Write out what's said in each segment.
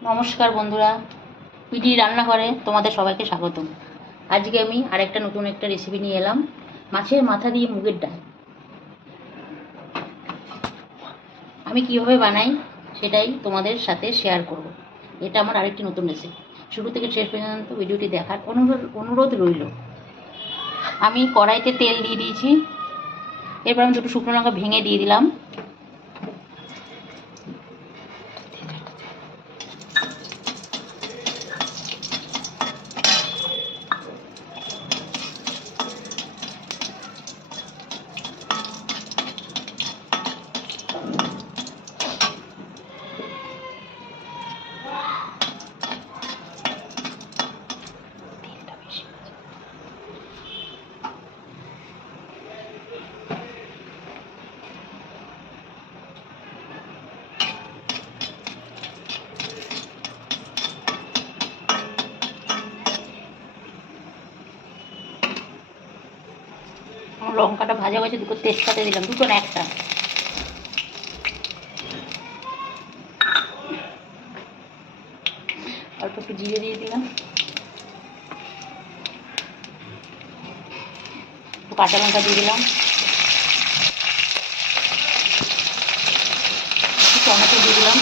নমস্কার বন্ধুরা, পিডি রান্নাঘরে তোমাদের সবাইকে স্বাগতম। আজকে আমি আরেকটা নতুন একটা রেসিপি নিয়ে এলাম, মাছের মাথা দিয়ে মুগের ডাল। আমি কীভাবে বানাই সেটাই তোমাদের সাথে শেয়ার করব। এটা আমার আরেকটি নতুন রেসিপি। শুরু থেকে শেষ পর্যন্ত ভিডিওটি দেখার অনুরোধ রইল। আমি কড়াইতে তেল দিয়ে দিয়েছি, এরপর আমি দুটো শুকনো লঙ্কা ভেঙে দিয়ে দিলাম। আমার লঙ্কাটা ভাজা হয়েছে, দুটো তেজপাতা দিলাম, দুটো না একটা। অল্প একটু জিরে দিয়ে দিলাম, একটু কাঁচা লঙ্কা দিয়ে দিলাম, একটু টমেটো দিয়ে দিলাম,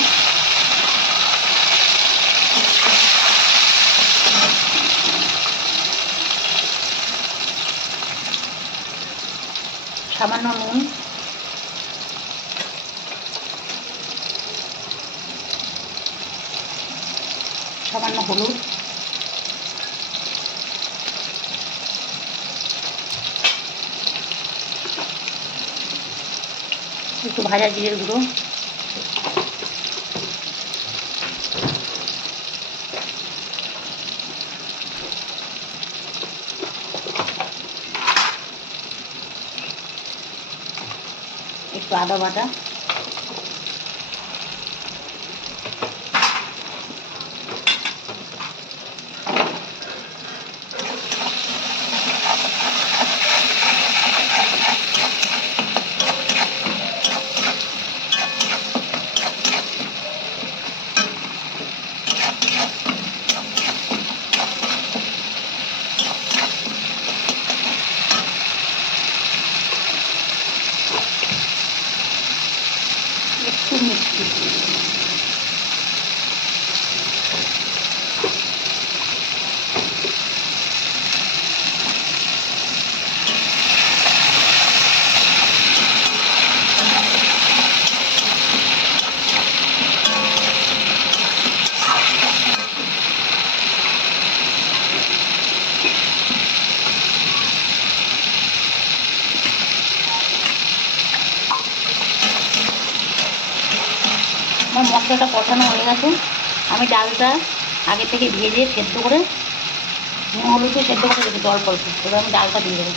সামান্য নুন, সামান্য হলুদ, একটু ভাজা জিরের গুঁড়ো, একটু আদা বাটা, একটু মিষ্টি। আমার মশলাটা কষানো হয়ে গেছে। আমি ডালটা আগে থেকে ভেজে সেদ্ধ করে নুন হলুদ দিয়ে সেদ্ধ করে রেখেছি অল্প অল্প। এবার আমি ডালটা দিয়ে দেবো।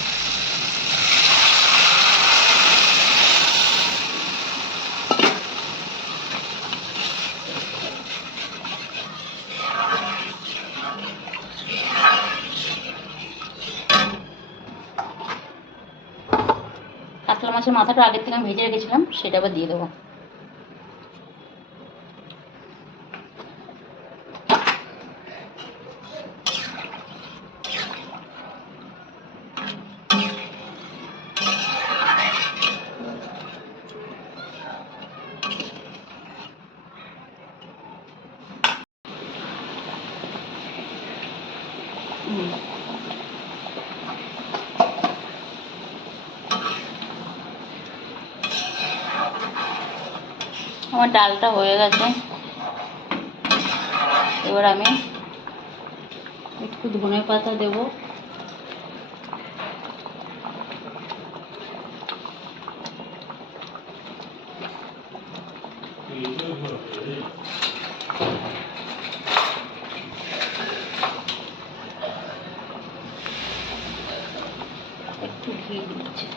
কাতলা মাছের মাথাটা আগের থেকে আমি ভেজে রেখেছিলাম, সেটা আবার দিয়ে দেবো। আমার ডালটা হয়ে গেছে। এবার আমি একটু ধনে পাতা দেবো, একটু ঘি দিচ্ছি,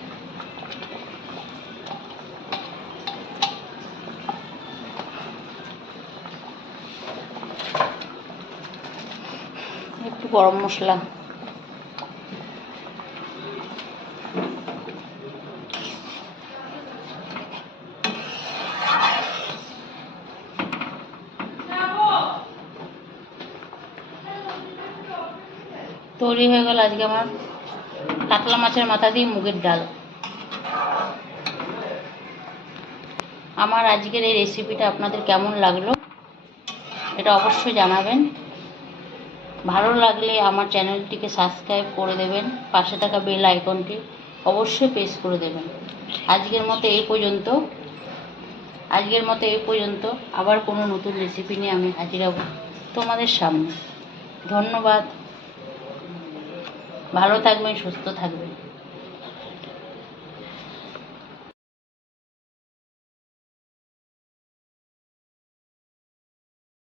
একটু গরম মশলা, তৈরি হয়ে গেল আজকে আমার কাতলা মাছের মাথা দিয়ে মুগের ডাল। আমার আজকের এই রেসিপিটা আপনাদের কেমন লাগলো এটা অবশ্যই জানাবেন। ভালো লাগলে আমার চ্যানেলটিকে সাবস্ক্রাইব করে দেবেন, পাশে থাকা বেল আইকনটি অবশ্যই প্রেস করে দেবেন। আজকের মতো এই পর্যন্ত আবার কোনো নতুন রেসিপি নিয়ে আমি হাজির হব তোমাদের সামনে। ধন্যবাদ। ভালো থাকবেন, সুস্থ থাকবেন।